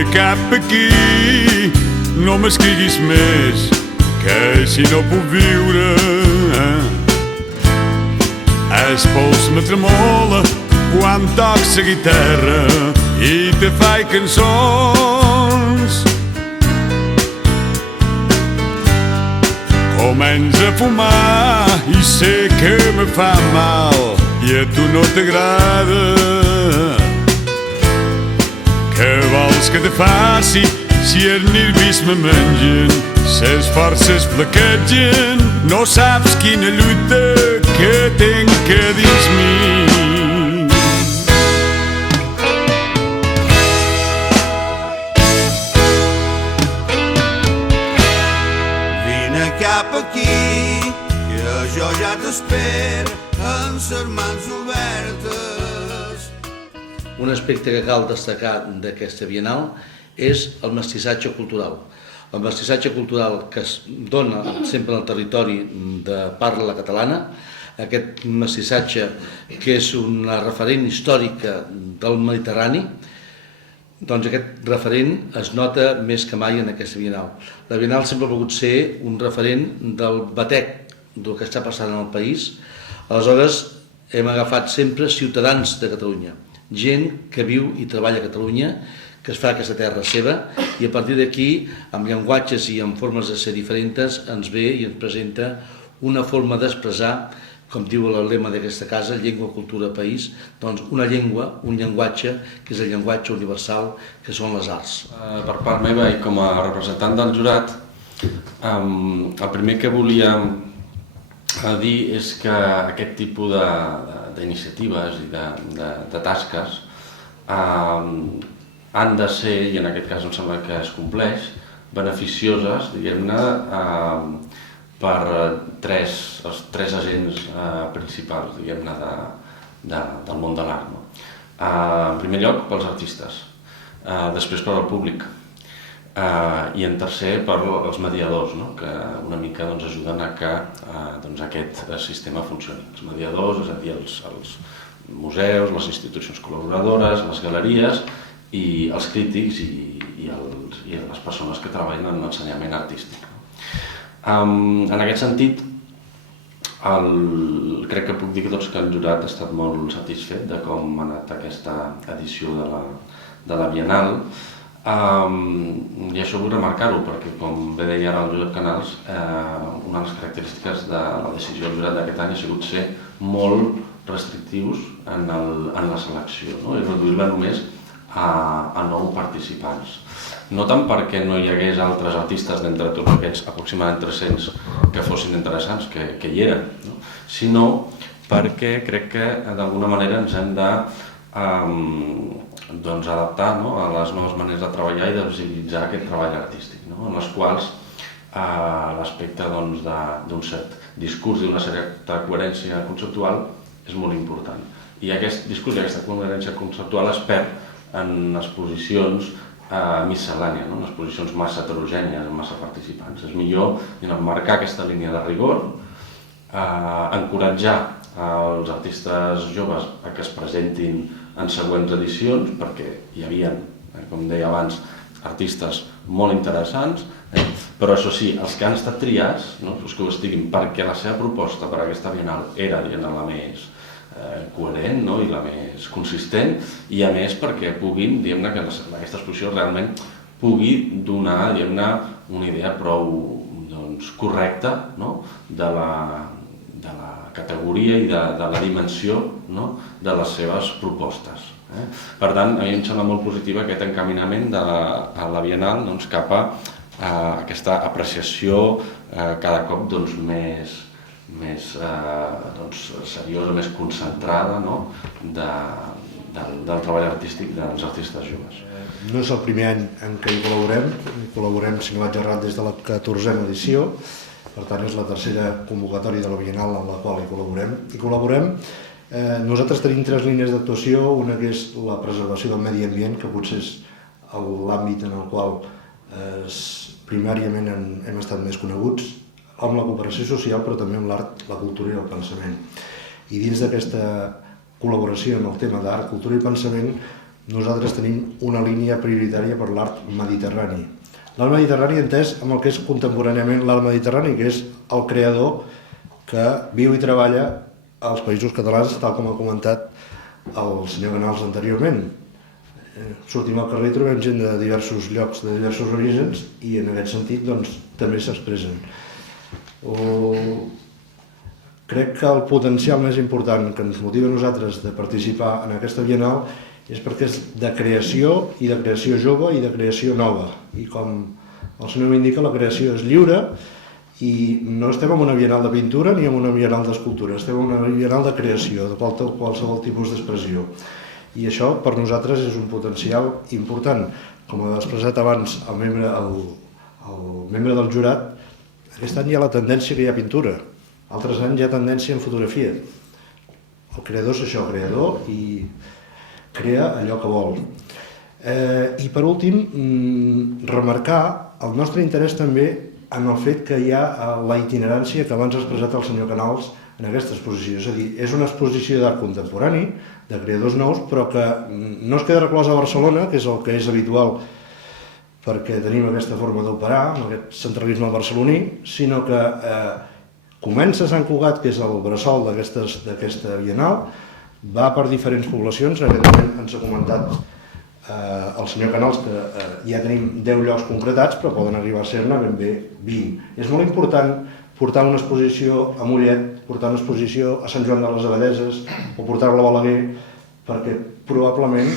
Vine cap aquí, no m'escriguis més, que així no puc viure. El pols me tremola quan toc la guitarra i te faig cançons. Comença a fumar i sé que me fa mal i a tu no t'agrada. Què vols que te faci si els nervis me mengen, ses forces flaquegen, no saps quina lluita que tinc a dins mi. Vine cap aquí, que jo ja t'espero amb les mans obertes. Un aspecte que cal destacar d'aquesta Bienal és el mestissatge cultural. El mestissatge cultural que es dona sempre al territori de parla catalana, aquest mestissatge que és una referent històrica del Mediterrani, doncs aquest referent es nota més que mai en aquesta Bienal. La Bienal sempre ha pogut ser un referent del batec del que està passant en el país. Aleshores, hem agafat sempre ciutadans de Catalunya, gent que viu i treballa a Catalunya, que es fa aquesta terra seva, i a partir d'aquí, amb llenguatges i amb formes de ser diferents, ens ve i ens presenta una forma d'expressar, com diu el lema d'aquesta casa, llengua, cultura, país, doncs una llengua, un llenguatge, que és el llenguatge universal, que són les arts. Per part meva i com a representant del jurat, el primer que volia dir és que aquest tipus d'iniciatives i de tasques han de ser, i en aquest cas em sembla que es compleix, beneficioses, diguem-ne, per els tres agents principals, diguem-ne, del món de l'art. En primer lloc, pels artistes, després per al públic, i en tercer per als mediadors, que una mica ajuden a que aquest sistema funcioni. Els mediadors, és a dir, els museus, les institucions col·laboradores, les galeries i els crítics i les persones que treballen en l'ensenyament artístic. En aquest sentit, crec que puc dir que el jurat ha estat molt satisfet de com ha anat aquesta edició de la Bienal, i això vull remarcar-ho perquè, com bé deia ara el Josep Canals, una de les característiques de la decisió del jurat d'aquest any ha sigut ser molt restrictius en la selecció, i reduir-la només a 9 participants. No tant perquè no hi hagués altres artistes d'entre tots aquests aproximadament 300 que fossin interessants, que hi eren, sinó perquè crec que d'alguna manera ens hem de adaptar a les noves maneres de treballar i de visibilitzar aquest treball artístic, en les quals l'aspecte d'un cert discurs i d'una certa coherència conceptual és molt important. I aquest discurs i aquesta coherència conceptual es perd en exposicions miscel·lànies, en exposicions massa heterogènies, amb massa participants. És millor marcar aquesta línia de rigor, encoratjar els artistes joves a que es presentin en següents edicions, perquè hi havia, com deia abans, artistes molt interessants, però això sí, els que han estat triats, els que ho estiguin, perquè la seva proposta per a aquesta Bienal era la més coherent i la més consistent, i a més perquè puguin, diguem-ne, que aquesta exposició realment pugui donar, diguem-ne, una idea prou correcta de la categoria i de la dimensió de les seves propostes. Per tant, a mi em sembla molt positiu aquest encaminament de la Bienal cap a aquesta apreciació cada cop més seriosa, més concentrada del treball artístic dels artistes joves. No és el primer any en què hi col·laborem, si no vaig errat, des de la 14a edició, per tant és la tercera convocatòria de la Bienal en la qual hi col·laborem. Nosaltres tenim 3 línies d'actuació, una que és la preservació del medi ambient, que potser és l'àmbit en el qual primàriament hem estat més coneguts, amb la cooperació social, però també amb l'art, la cultura i el pensament. I dins d'aquesta col·laboració en el tema d'art, cultura i pensament, nosaltres tenim una línia prioritària per l'art mediterrani. L'art mediterrani entès amb el que és contemporàniament l'art mediterrani, que és el creador que viu i treballa als Països Catalans, tal com ha comentat el senyor Canals anteriorment. Sortim al carrer i trobem gent de diversos llocs, de diversos orígens, i en aquest sentit doncs, també s'expressen. Crec que el potencial més important que ens motiva a nosaltres de participar en aquesta Bienal és perquè és de creació, i de creació jove i de creació nova. I com el senyor m'indica, la creació és lliure i no estem en una Bienal de pintura ni en una Bienal d'escultura, estem en una Bienal de creació, de qualsevol tipus d'expressió. I això per nosaltres és un potencial important. Com ha expressat abans el membre del jurat, aquest any hi ha la tendència que hi ha pintura, altres anys hi ha tendència en fotografia. El creador és això, creador, i crea allò que vol. I per últim, remarcar el nostre interès també en el fet que hi ha la itinerància que abans ha expressat el senyor Canals en aquesta exposició. És a dir, és una exposició d'art contemporani, de creadors nous, però que no es queda reclosa a Barcelona, que és el que és habitual perquè tenim aquesta forma d'operar, amb aquest centralisme barceloní, sinó que comença a Sant Cugat, que és el bressol d'aquesta Bienal, va per diferents poblacions. En aquest moment ens ha comentat el senyor Canals que ja tenim 10 llocs concretats, però poden arribar a ser-ne ben bé 20. És molt important portar una exposició a Mollet, portar una exposició a Sant Joan de les Abadesses o portar-la a Balaguer, perquè probablement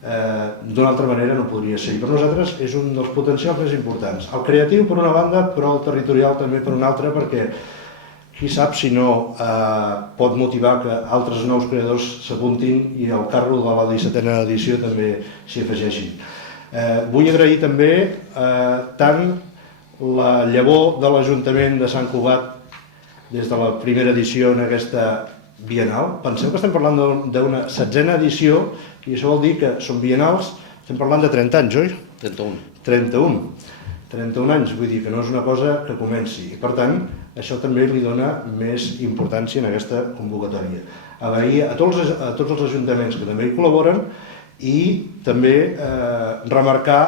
d'una altra manera no podria ser. I per nosaltres és un dels potencials més importants. El creatiu per una banda, però el territorial també per una altra, perquè qui sap si no pot motivar que altres nous creadors s'apuntin i el carro de la 17a edició també s'hi afegeixin. Vull agrair també tant la llavor de l'Ajuntament de Sant Cugat des de la primera edició en aquesta Bienal. Penseu que estem parlant d'una 16a edició i això vol dir que són bienals, estem parlant de 30 anys, oi? 31 anys, vull dir que no és una cosa que comenci. I per tant, això també li dona més importància en aquesta convocatòria. Agrair a tots els ajuntaments que també hi col·laboren i també remarcar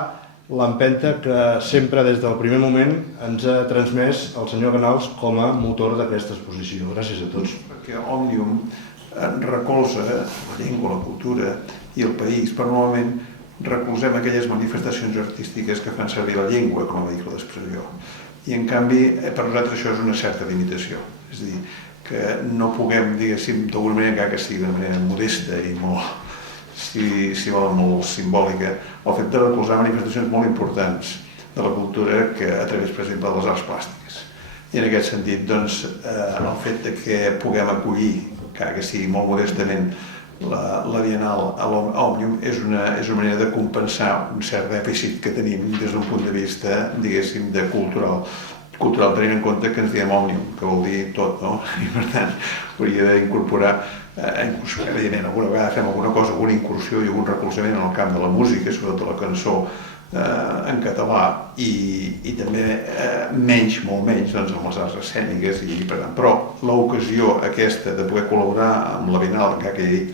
l'empenta que sempre des del primer moment ens ha transmès el senyor Canals com a motor d'aquesta exposició. Gràcies a tots. Perquè Òmnium recolza la llengua, la cultura i el país, però normalment recolzem aquelles manifestacions artístiques que fan servir la llengua com a vehicle d'expressió. I en canvi, per nosaltres això és una certa limitació. És a dir, que no puguem, diguéssim, d'alguna manera, encara que sigui de manera modesta i molt, si volen, molt simbòlica, el fet de recolzar manifestacions molt importants de la cultura que a través, per exemple, de les arts plàstiques. I en aquest sentit, doncs, el fet que puguem acollir, encara que sigui molt modestament, la Bienal a Òmnium és una manera de compensar un cert dèficit que tenim des d'un punt de vista, diguéssim, de cultural tenint en compte que ens diem Òmnium, que vol dir tot, no? I per tant, hauria d'incorporar, evidentment, alguna vegada fem alguna cosa, alguna incursió i algun recolzament en el camp de la música, sobretot de la cançó en català, i també molt menys doncs, amb les arts escèniques, i per tant, però l'ocasió aquesta de poder col·laborar amb la Bienal, que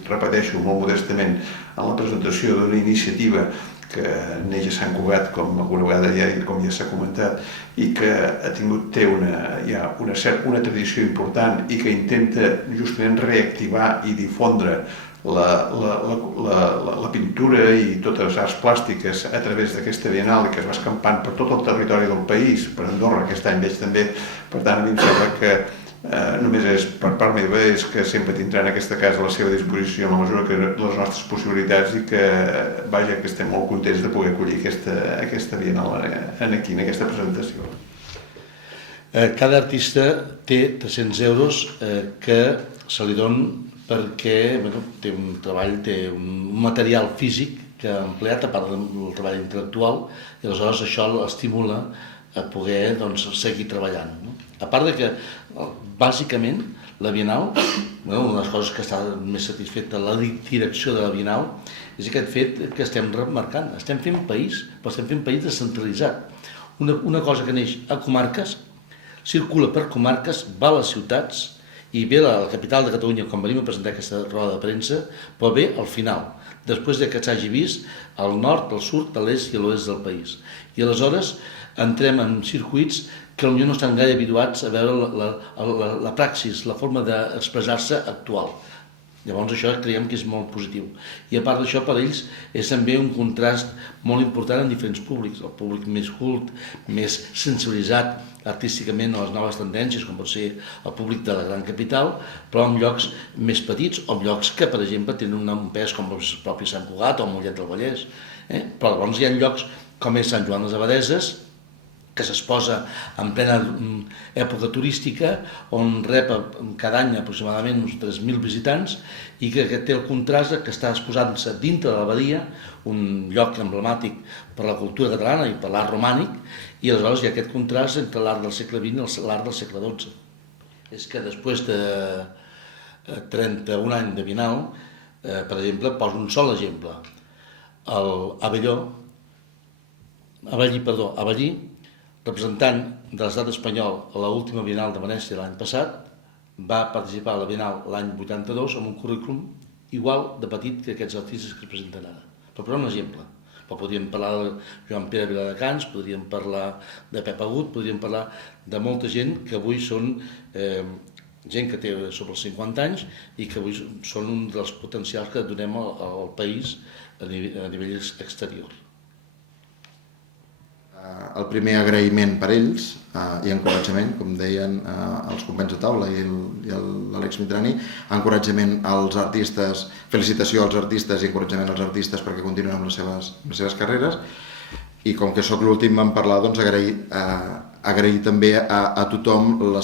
repeteixo molt modestament, en la presentació d'una iniciativa que neix a Sant Cugat, com alguna vegada com ja s'ha comentat, i que té una tradició important i que intenta justament reactivar i difondre la pintura i totes les arts plàstiques a través d'aquesta Bienal i que es va escampant per tot el territori del país, per Andorra aquest any veig també, per tant a mi em sembla que només és per part meva és que sempre tindran aquesta casa a la seva disposició en la mesura que les nostres possibilitats i que vaja que estem molt contents de poder acollir aquesta Bienal aquí en aquesta presentació. Cada artista té 300 euros que se li donen perquè té un treball, té un material físic que ha empleat a part del treball intel·lectual i aleshores això l'estimula a poder seguir treballant. A part de que, bàsicament, la Bienal, una de les coses que està més satisfeta la direcció de la Bienal és aquest fet que estem remarcant. Estem fent país, però estem fent país descentralitzat. Una cosa que neix a comarques, circula per comarques, va a les ciutats i ve a la capital de Catalunya, com venim a presentar aquesta roda de premsa, però ve al final, després que s'hagi vist al nord, al sud, a l'est i a l'oest del país. I aleshores entrem en circuits que potser no estan gaire habituats a veure la praxis, la forma d'expressar-se actual. Llavors això creiem que és molt positiu. I a part d'això, per ells és també un contrast molt important en diferents públics. El públic més cult, més sensibilitzat artísticament a les noves tendències, com pot ser el públic de la gran capital, però en llocs més petits o en llocs que, per exemple, tenen un pes com el propi Sant Cugat o Mollet del Vallès. Però llavors hi ha llocs com és Sant Joan les Abadesses, que s'exposa en plena època turística, on rep cada any aproximadament uns 3.000 visitants i que té el contrast que està exposant-se dintre de l'abadia, un lloc emblemàtic per la cultura catalana i per l'art romànic, i aleshores hi ha aquest contrast entre l'art del segle XX i l'art del segle XII. És que després de 31 anys de Bienal, per exemple, poso un sol exemple. Avellí, representant de l'estat espanyol a l'última Bienal de Venècia l'any passat, va participar a la Bienal l'any 82 amb un currículum igual de petit que aquests artistes que es presenten ara. Però un exemple. Però podríem parlar de Joan Pere Viladecans, podríem parlar de Pep Agut, podríem parlar de molta gent que avui són gent que té sobre els 50 anys i que avui són un dels potencials que donem al país a nivell exterior. El primer agraïment per ells i encoratjament, com deien els companys de taula i l'Àlex Mitrani, encoratjament als artistes, felicitació als artistes i encoratjament als artistes perquè continuïn amb les seves carreres, i com que sóc l'últim en parlar, doncs agrair també a tothom el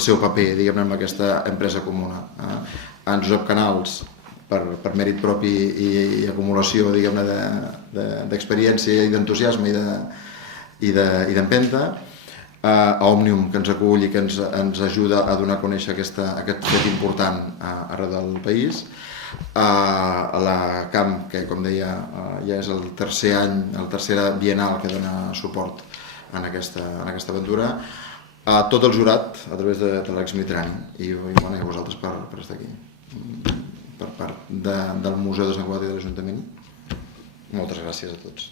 seu paper, diguem-ne, en aquesta empresa comuna. A en Josep Canals, per mèrit propi i acumulació, diguem-ne, d'experiència i d'entusiasme i d'empenta, a Òmnium, que ens acull i que ens ajuda a donar a conèixer aquest fet important arreu del país, a la CAM, que com deia ja és el tercer any, la tercera bienal que dona suport en aquesta aventura, a tot el jurat a través de l'Àlex Mitrani i a vosaltres per estar aquí. Per part del Museu de Sant Cugat i de l'Ajuntament. Moltes gràcies a tots.